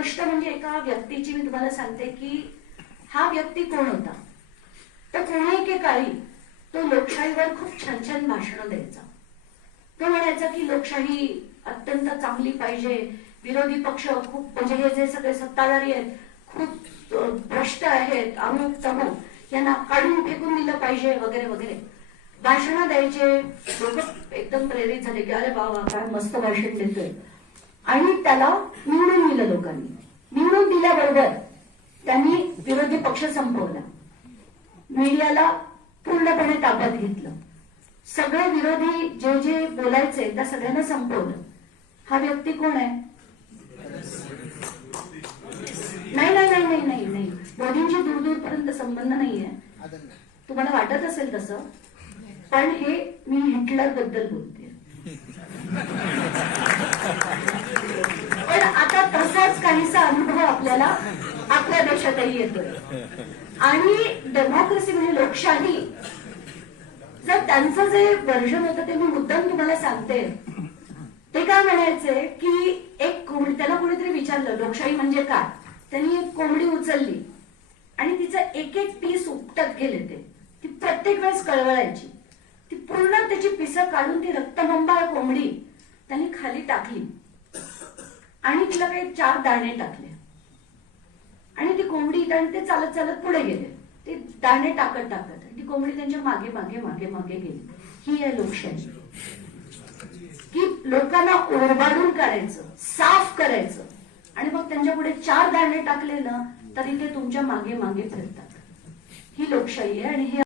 गोष्ट म्हणजे एका व्यक्तीची मी तुम्हाला सांगते की हा व्यक्ती कोण होता. तर कोणी एकेकाळी तो लोकशाहीवर खूप छान छान भाषणं द्यायचा. तो म्हणायचा की लोकशाही अत्यंत चांगली पाहिजे, विरोधी पक्ष खूप म्हणजे हे जे सगळे सत्ताधारी आहेत खूप भ्रष्ट आहेत, अमुक तमुक, यांना काढून फेकून दिलं पाहिजे वगैरे वगैरे भाषणं द्यायचे. लोक एकदम प्रेरित झाले की अरे बाबा काय मस्त भाषण देतोय. आणि त्याला निवडून दिलं लोकांनी. निवडून दिल्याबरोबर त्यांनी विरोधी पक्ष संपवला, मीडियाला पूर्णपणे ताब्यात घेतलं, सगळे विरोधी जे जे बोलायचे त्या सगळ्यांना संपवलं. हा व्यक्ती कोण आहे? नाही नाही नाही नाही नाही नाही मोदींची दूरदूरपर्यंत संबंध नाहीये. तुम्हाला वाटत असेल तसं, पण हे मी हिटलर बद्दल बोलते. पण आता तसाच काहीसा अनुभव आपल्याला आपल्या देशातही येतोय. आणि डेमोक्रेसी म्हणजे लोकशाही, जर त्यांचं जे वर्जन होतं ते मी मुद्दाम तुम्हाला सांगते. ते काय म्हणायचे की एक कोंबडी, त्याला कोणीतरी विचारलं लोकशाही म्हणजे काय. त्यांनी एक कोंबडी उचलली आणि तिचं एक एक पीस उपटत गेले. ती प्रत्येक वेळेस कळवळायची. ती पूर्ण त्याची पिसं काढून ती रक्तबंबाळ कोंबडी त्यांनी खाली टाकली आणि तिला काही 4 दाणे टाकले आणि ती कोंबडी ते चालत चालत पुढे गेले. ते दाणे टाकत टाकत ती कोंबडी त्यांच्या मागे मागे मागे मागे गेली. ही आहे लोकशाही, की लोकांना ओरबाडून काढायचं, साफ करायचं आणि मग त्यांच्या पुढे 4 दाणे टाकले ना तरी ते तुमच्या मागे मागे फिरतात. ही लोकशाही आहे. आणि हे